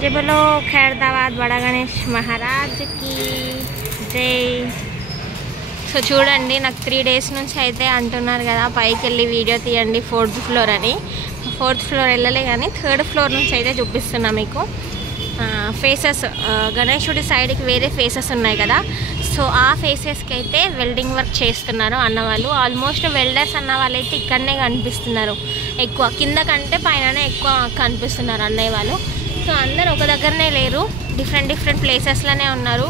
जय बोलो खैरदाबाद बड़ा गणेश महाराज की जय। సో చూడండి నాకు 3 డేస్ నుంచి అయితే అంటున్నారు కదా పైకి వెళ్ళి వీడియో తీయండి 4th ఫ్లోర్ అని. 4th ఫ్లోర్ వెళ్ళలే కానీ 3rd ఫ్లోర్ నుంచి అయితే చూపిస్తున్నా మీకు. ఫేసెస్ గణేశుడి సైడ్కి వేరే ఫేసెస్ ఉన్నాయి కదా, సో ఆ ఫేసెస్కి అయితే వెల్డింగ్ వర్క్ చేస్తున్నారు అన్నవాళ్ళు. ఆల్మోస్ట్ వెల్డర్స్ అన్న వాళ్ళు అయితే ఇక్కడనే కనిపిస్తున్నారు ఎక్కువ, కింద కంటే పైననే ఎక్కువ కనిపిస్తున్నారు అన్నయ్య వాళ్ళు. సో అందరు ఒక దగ్గరనే లేరు, డిఫరెంట్ ప్లేసెస్లోనే ఉన్నారు.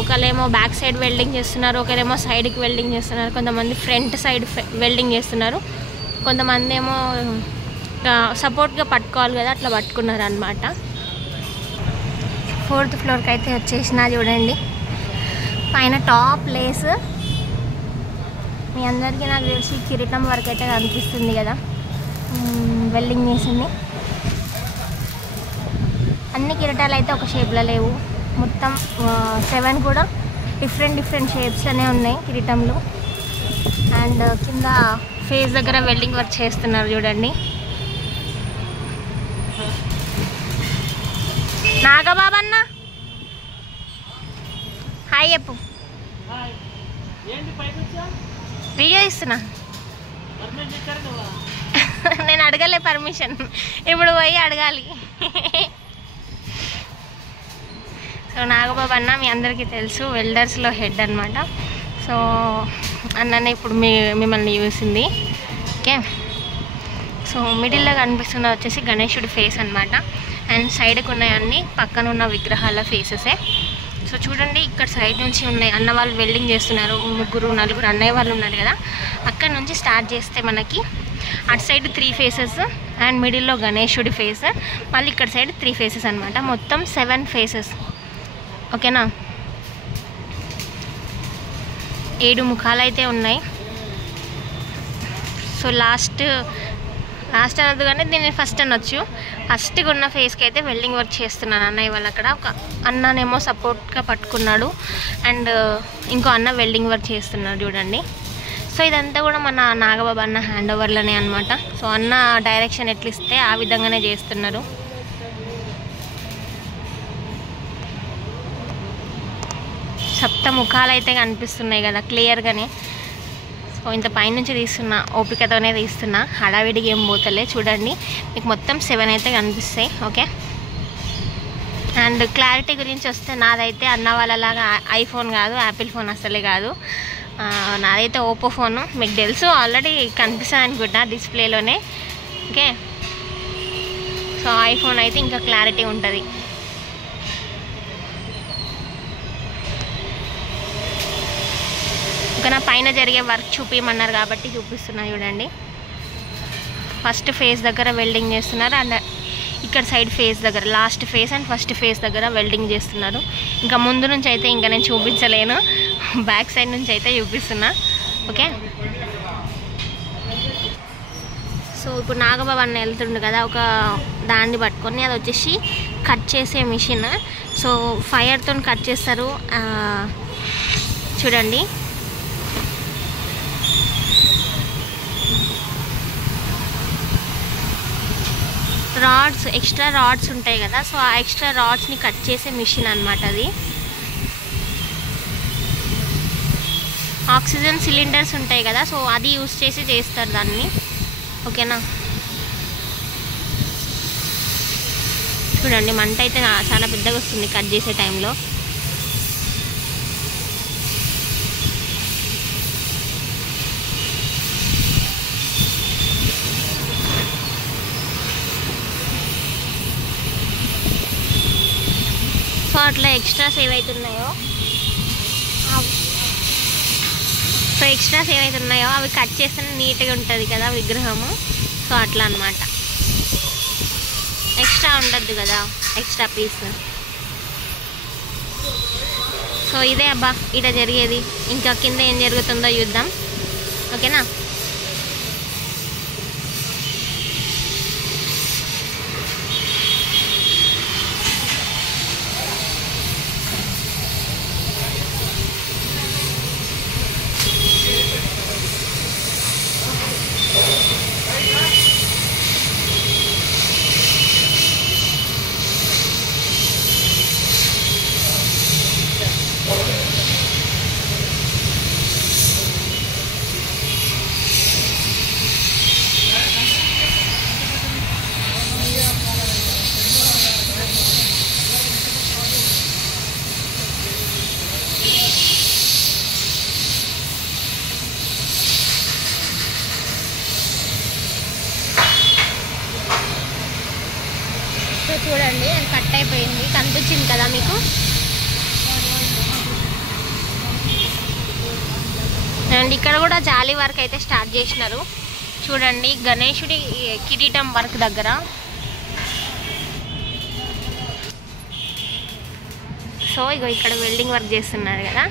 ఒకరేమో బ్యాక్ సైడ్ వెల్డింగ్ చేస్తున్నారు, ఒకరేమో సైడ్కి వెల్డింగ్ చేస్తున్నారు, కొంతమంది ఫ్రంట్ సైడ్ వెల్డింగ్ చేస్తున్నారు, కొంతమంది ఏమో సపోర్ట్గా పట్టుకోవాలి కదా అట్లా పట్టుకున్నారు అన్నమాట. 4th ఫ్లోర్కి అయితే వచ్చేసిన చూడండి. పైన టాప్ ప్లేస్ మీ అందరికీ నాకు తెలిసి కిరీటం వరకు అయితే కనిపిస్తుంది కదా వెల్డింగ్ చేసింది. అన్ని కిరీటాలు అయితే ఒక షేప్లో లేవు, మొత్తం 7 కూడా డిఫరెంట్ షేప్స్లోనే ఉన్నాయి కిరీటంలో. అండ్ కింద ఫేస్ దగ్గర వెల్డింగ్ వర్క్ చేస్తున్నారు చూడండి. నాగబాబన్న హాయ్ చెప్పు. వీడియో ఇస్తున్నా. నేను అడగలే పర్మిషన్, ఇప్పుడు పోయి అడగాలి. సో నాగబాబు అన్న మీ అందరికీ తెలుసు వెల్డర్స్లో హెడ్ అనమాట. సో అన్ననే ఇప్పుడు మిమ్మల్ని చూసింది. ఓకే, సో మిడిల్లో కనిపిస్తున్నది వచ్చేసి గణేశుడి ఫేస్ అనమాట. అండ్ సైడ్కి ఉన్నాయి అన్ని పక్కన ఉన్న విగ్రహాల ఫేసెసే. సో చూడండి ఇక్కడ సైడ్ నుంచి ఉన్నాయి అన్న వాళ్ళు వెల్డింగ్ చేస్తున్నారు, 3-4 అన్నయ్య వాళ్ళు ఉన్నారు కదా. అక్కడ నుంచి స్టార్ట్ చేస్తే మనకి అటు సైడ్ 3 ఫేసెస్ అండ్ మిడిల్లో గణేశుడి ఫేస్, మళ్ళీ ఇక్కడ సైడ్ 3 ఫేసెస్ అనమాట. మొత్తం 7 ఫేసెస్. ఓకేనా, 7 ముఖాలు అయితే ఉన్నాయి. సో లాస్ట్ అనొద్దు కానీ దీన్ని ఫస్ట్ అనొచ్చు. ఫస్ట్గా ఉన్న ఫేస్కి అయితే వెల్డింగ్ వర్క్ చేస్తున్నాను అన్నయ్య వాళ్ళు. అక్కడ ఒక అన్ననేమో సపోర్ట్గా పట్టుకున్నాడు అండ్ ఇంకో అన్న వెల్డింగ్ వర్క్ చేస్తున్నాడు చూడండి. సో ఇదంతా కూడా మన నాగబాబు అన్న హ్యాండ్ ఓవర్లోనే అనమాట. సో అన్న డైరెక్షన్ ఎట్లా ఇస్తే ఆ విధంగానే చేస్తున్నారు. సప్త ముఖాలు అయితే కనిపిస్తున్నాయి కదా క్లియర్గానే. సో ఇంత పైనుంచి తీస్తున్నా, ఓపికతోనే తీస్తున్నా, హడావిడిగా ఏం పోతలే. చూడండి మీకు మొత్తం 7 అయితే కనిపిస్తాయి. ఓకే, అండ్ క్లారిటీ గురించి వస్తే నాదైతే అన్న వాళ్ళలాగా ఐఫోన్ కాదు, యాపిల్ ఫోన్ అసలే కాదు. నాదైతే ఓప్పో ఫోను, మీకు తెలుసు ఆల్రెడీ కనిపిస్తుంది అనుకుంటా డిస్ప్లేలోనే. ఓకే, సో ఐఫోన్ అయితే ఇంకా క్లారిటీ ఉంటుంది. ఇంకా నా పైన జరిగే వర్క్ చూపించమన్నారు కాబట్టి చూపిస్తున్నా చూడండి. ఫస్ట్ ఫేస్ దగ్గర వెల్డింగ్ చేస్తున్నారు అండ్ ఇక్కడ సైడ్ ఫేస్ దగ్గర last face and first face దగ్గర వెల్డింగ్ చేస్తున్నారు. ఇంకా ముందు నుంచి అయితే ఇంకా నేను చూపించలేను, బ్యాక్ సైడ్ నుంచి అయితే చూపిస్తున్నా. ఓకే, సో ఇప్పుడు నాగబాబు అన్న వెళ్తుండు కదా ఒక దాన్ని పట్టుకొని, అది వచ్చేసి కట్ చేసే మిషన్. సో ఫైర్తో కట్ చేస్తారు చూడండి. రాడ్స్, ఎక్స్ట్రా రాడ్స్ ఉంటాయి కదా, సో ఆ ఎక్స్ట్రా రాడ్స్ని కట్ చేసే మిషన్ అనమాట అది. ఆక్సిజన్ సిలిండర్స్ ఉంటాయి కదా, సో అది యూస్ చేసి చేస్తారు దాన్ని. ఓకేనా, చూడండి మంట అయితే చాలా పెద్దగా వస్తుంది కట్ చేసే టైంలో. సో అట్లా ఎక్స్ట్రాస్ ఏవైతున్నాయో అవి కట్ చేస్తే నీట్గా ఉంటుంది కదా విగ్రహము. సో అట్లా అనమాట, ఎక్స్ట్రా ఉండద్దు కదా ఎక్స్ట్రా పీస్. సో ఇదే అబ్బా ఇట జరిగేది. ఇంకా కింద ఏం జరుగుతుందో చూద్దాం. ఓకేనా, సో చూడండి అది కట్ అయిపోయింది, కనిపించింది కదా మీకు. అండ్ ఇక్కడ కూడా జాలీ వర్క్ అయితే స్టార్ట్ చేసినారు చూడండి, గణేశుడి కిరీటం వర్క్ దగ్గర. సో ఇగో ఇక్కడ వెల్డింగ్ వర్క్ చేస్తున్నారు కదా.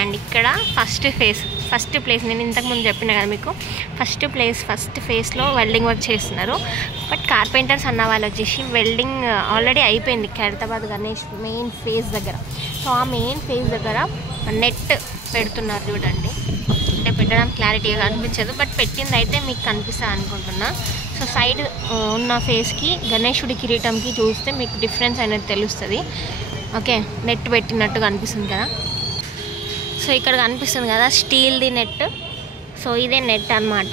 అండ్ ఇక్కడ ఫస్ట్ ప్లేస్ నేను ఇంతకుముందు చెప్పిన కదా మీకు, ఫస్ట్ ఫేస్లో వెల్డింగ్ వర్క్ చేస్తున్నారు. బట్ కార్పెంటర్స్ అన్న వాళ్ళు వచ్చేసి వెల్డింగ్ ఆల్రెడీ అయిపోయింది ఖైరతాబాద్ గణేష్ మెయిన్ ఫేస్ దగ్గర. సో ఆ మెయిన్ ఫేస్ దగ్గర నెట్ పెడుతున్నారు చూడండి. అంటే పెట్టడం క్లారిటీగా కనిపించదు, బట్ పెట్టింది అయితే మీకు కనిపిస్తుంది అనుకుంటున్నా. సో సైడ్ ఉన్న ఫేస్కి గణేశుడి కిరీటంకి చూస్తే మీకు డిఫరెన్స్ అనేది తెలుస్తుంది. ఓకే, నెట్ పెట్టినట్టుగా అనిపిస్తుంది కదా. సో ఇక్కడ కనిపిస్తుంది కదా స్టీల్ది నెట్. సో ఇదే నెట్ అన్నమాట.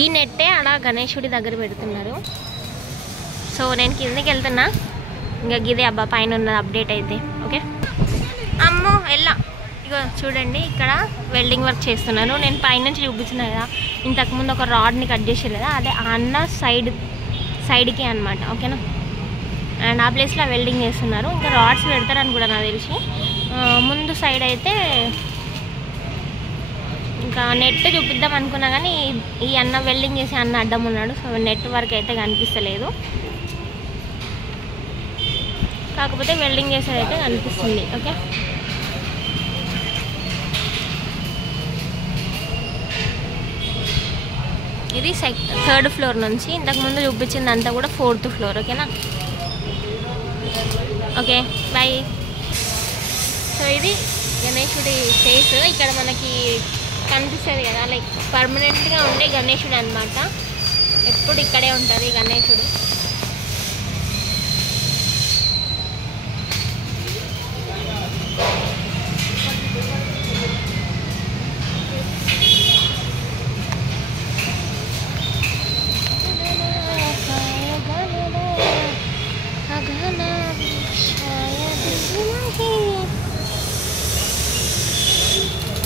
ఈ నెట్టే అలా గణేశుడి దగ్గర పెడుతున్నారు. సో నేను కిందకి వెళ్తున్నా, ఇంకా గిదే అబ్బా పైన ఉన్నది అప్డేట్ అయితే. ఓకే అమ్మో వెళ్ళా. ఇగో చూడండి ఇక్కడ వెల్డింగ్ వర్క్ చేస్తున్నారు. నేను పైనుంచి చూపించిన కదా ఇంతకుముందు ఒక రాడ్ని కట్ చేసారు కదా, అదే అన్న సైడ్కి అనమాట. ఓకేనా. అండ్ ఆ ప్లేస్లో వెల్డింగ్ చేస్తున్నారు. ఇంకా రాడ్స్ పెడతారని కూడా నాకు తెలిసి. ముందు సైడ్ అయితే ఇంకా నెట్ చూపిద్దాం అనుకున్నా కానీ ఈ అన్న వెల్డింగ్ చేసి అన్న అడ్డం ఉన్నాడు. సో నెట్ వర్క్ అయితే కనిపిస్తలేదు, కాకపోతే వెల్డింగ్ చేసేదైతే కనిపిస్తుంది. ఓకే, ఇది 3rd ఫ్లోర్ నుంచి, ఇంతకుముందు చూపించింది అంతా కూడా 4th ఫ్లోర్. ఓకేనా. Okay bye. సో ఇది గణేశుడి ఫేస్ ఇక్కడ మనకి కనిపిస్తుంది కదా, లైక్ పర్మనెంట్గా ఉండే గణేశుడు అనమాట. ఎప్పుడు ఇక్కడే ఉంటుంది గణేశుడు.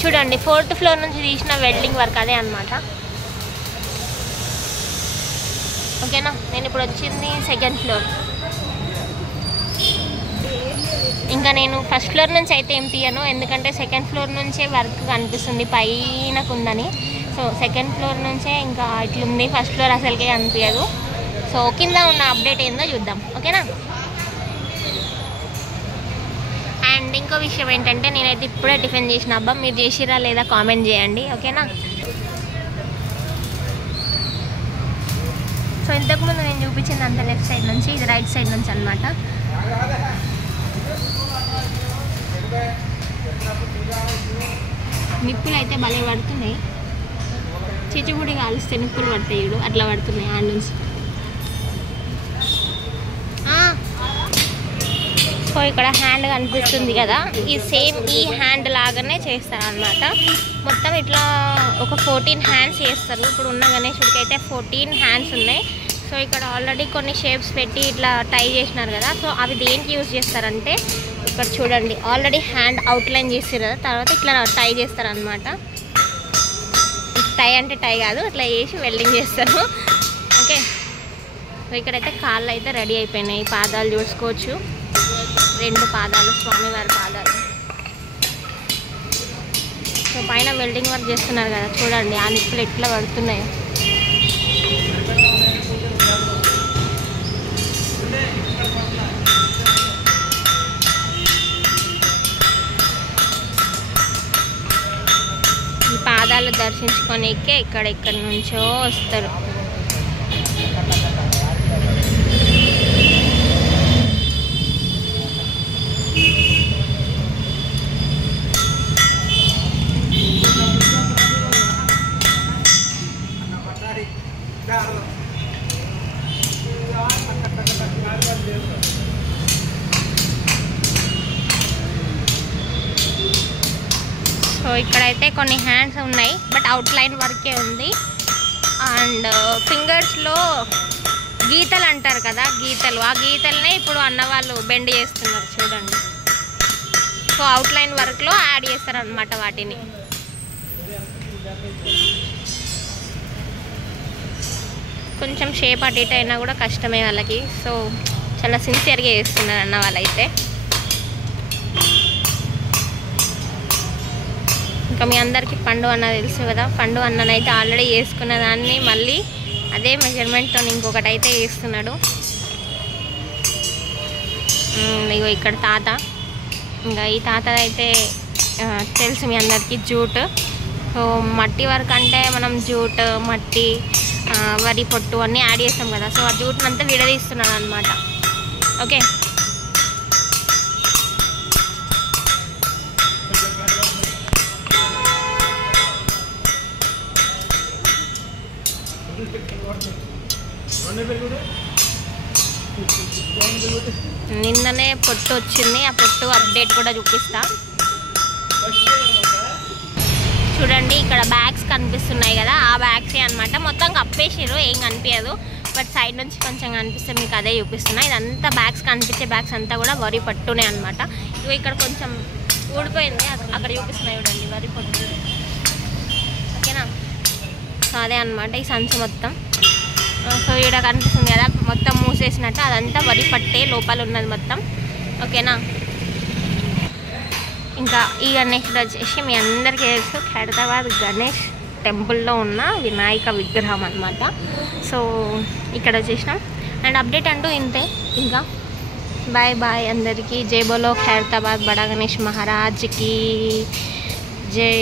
చూడండి 4th ఫ్లోర్ నుంచి తీసిన వెల్డింగ్ వర్క్ అదే అనమాట. ఓకేనా. నేను ఇప్పుడు వచ్చింది 2nd ఫ్లోర్. ఇంకా నేను 1st ఫ్లోర్ నుంచి అయితే ఏం తీయను, ఎందుకంటే 2nd ఫ్లోర్ నుంచే వర్క్ కనిపిస్తుంది పైనకుందని. సో 2nd ఫ్లోర్ నుంచే ఇంకా ఇట్లుంది, 1st ఫ్లోర్ అసలుకే కనిపించదు. సో కింద ఉన్న అప్డేట్ ఏందో చూద్దాం. ఓకేనా. అండ్ ఇంకో విషయం ఏంటంటే నేనైతే ఇప్పుడే టిఫిన్ చేసిన అబ్బా, మీరు చేసిరా లేదా కామెంట్ చేయండి. ఓకేనా. సో ఇంతకుముందు నేను చూపించింది అంత లెఫ్ట్ సైడ్ నుంచి, ఇది రైట్ సైడ్ నుంచి అనమాట. నిప్పులు అయితే భలే పడుతున్నాయి, చిచ్చుబుడి కాలిస్తే నిప్పులు పడతాయి చూడు, అట్లా పడుతున్నాయి ఆడ నుంచి. సో ఇక్కడ హ్యాండ్ కనిపిస్తుంది కదా, ఈ సేమ్ ఈ హ్యాండ్ లాగానే చేస్తారు అనమాట. మొత్తం ఇట్లా ఒక 14 హ్యాండ్స్ చేస్తారు. ఇప్పుడు ఉన్న గణేశుడికి అయితే 14 హ్యాండ్స్ ఉన్నాయి. సో ఇక్కడ ఆల్రెడీ కొన్ని షేప్స్ పెట్టి ఇట్లా టై చేసినారు కదా. సో అవి దేనికి యూజ్ చేస్తారంటే ఇక్కడ చూడండి ఆల్రెడీ హ్యాండ్ అవుట్లైన్ చేస్తారు కదా, తర్వాత ఇట్లా టై చేస్తారు అనమాట. టై అంటే టై కాదు, ఇట్లా చేసి వెల్డింగ్ చేస్తారు. ఓకే. సో ఇక్కడైతే కాళ్ళు అయితే రెడీ అయిపోయినాయి, పాదాలు చూసుకోవచ్చు, 2 పాదాలు స్వామివారి పాదాలు. సో పైన వెల్డింగ్ వర్క్ చేస్తున్నారు కదా, చూడండి ఆ నిప్పులు ఎట్లా పడుతున్నాయో. ఈ పాదాలు దర్శించుకోనికే ఇక్కడెక్కడి నుంచో వస్తారు. సో ఇక్కడైతే కొన్ని హ్యాండ్స్ ఉన్నాయి, బట్ అవుట్లైన్ వర్కే ఉంది. అండ్ ఫింగర్స్లో గీతలు అంటారు కదా, గీతలు, ఆ గీతలనే ఇప్పుడు అన్నవాళ్ళు బెండ్ చేస్తున్నారు చూడండి. సో అవుట్లైన్ వర్క్లో యాడ్ చేస్తారు అన్నమాట వాటిని. కొంచెం షేప్ అటు ఇటు అయినా కూడా కష్టమే వాళ్ళకి. సో చాలా సిన్సియర్గా చేస్తున్నారు అన్న వాళ్ళైతే. ఇంకా మీ అందరికీ పండు అన్న తెలుసు కదా, పండు అన్ననైతే ఆల్రెడీ వేసుకున్న దాన్ని మళ్ళీ అదే మెజర్మెంట్తో ఇంకొకటి అయితే వేస్తున్నాడు. ఇగో ఇక్కడ తాత, ఇంకా ఈ తాత అయితే తెలుసు మీ అందరికీ జూట్. సో మట్టి వర్క్ అంటే మనం జూట్, మట్టి, వరి పొట్టు అన్నీ యాడ్ చేస్తాం కదా. సో ఆ జూట్ని అంతా విడదీస్తున్నాడు అనమాట. ఓకే, నిన్ననే పొట్టు వచ్చింది, ఆ పొట్టు అప్డేట్ కూడా చూపిస్తా. చూడండి ఇక్కడ బ్యాగ్స్ కనిపిస్తున్నాయి కదా, ఆ బ్యాగ్సే అనమాట. మొత్తం కప్పేసారు, ఏం కనిపించదు, బట్ సైడ్ నుంచి కొంచెం కనిపిస్తే మీకు అదే చూపిస్తున్నా. ఇదంతా బ్యాగ్స్, కనిపించే బ్యాగ్స్ అంతా కూడా వరి పట్టునే అనమాట. ఇవి ఇక్కడ కొంచెం ఊడిపోయింది, అక్కడ చూపిస్తున్నాయి చూడండి వరి పొట్టు. ఓకేనా, సో అదే అనమాట ఈ సంచి మొత్తం. సో ఇక్కడ కనిపిస్తుంది కదా మొత్తం మూసేసినట్టు, అదంతా వరి పట్టే లోపల ఉన్నది మొత్తం. ఓకేనా, ఇంకా ఈ గణేషుడు వచ్చేసి మీ అందరికీ తెలుసు ఖైరతాబాద్ గణేష్ టెంపుల్లో ఉన్న వినాయక విగ్రహం అనమాట. సో ఇక్కడ వచ్చేసినాం. అండ్ అప్డేట్ అంటూ ఇంతే. ఇంకా బాయ్ బాయ్ అందరికీ. జై బోలో ఖైరతాబాద్ బడా గణేష్ మహారాజ్కి జై.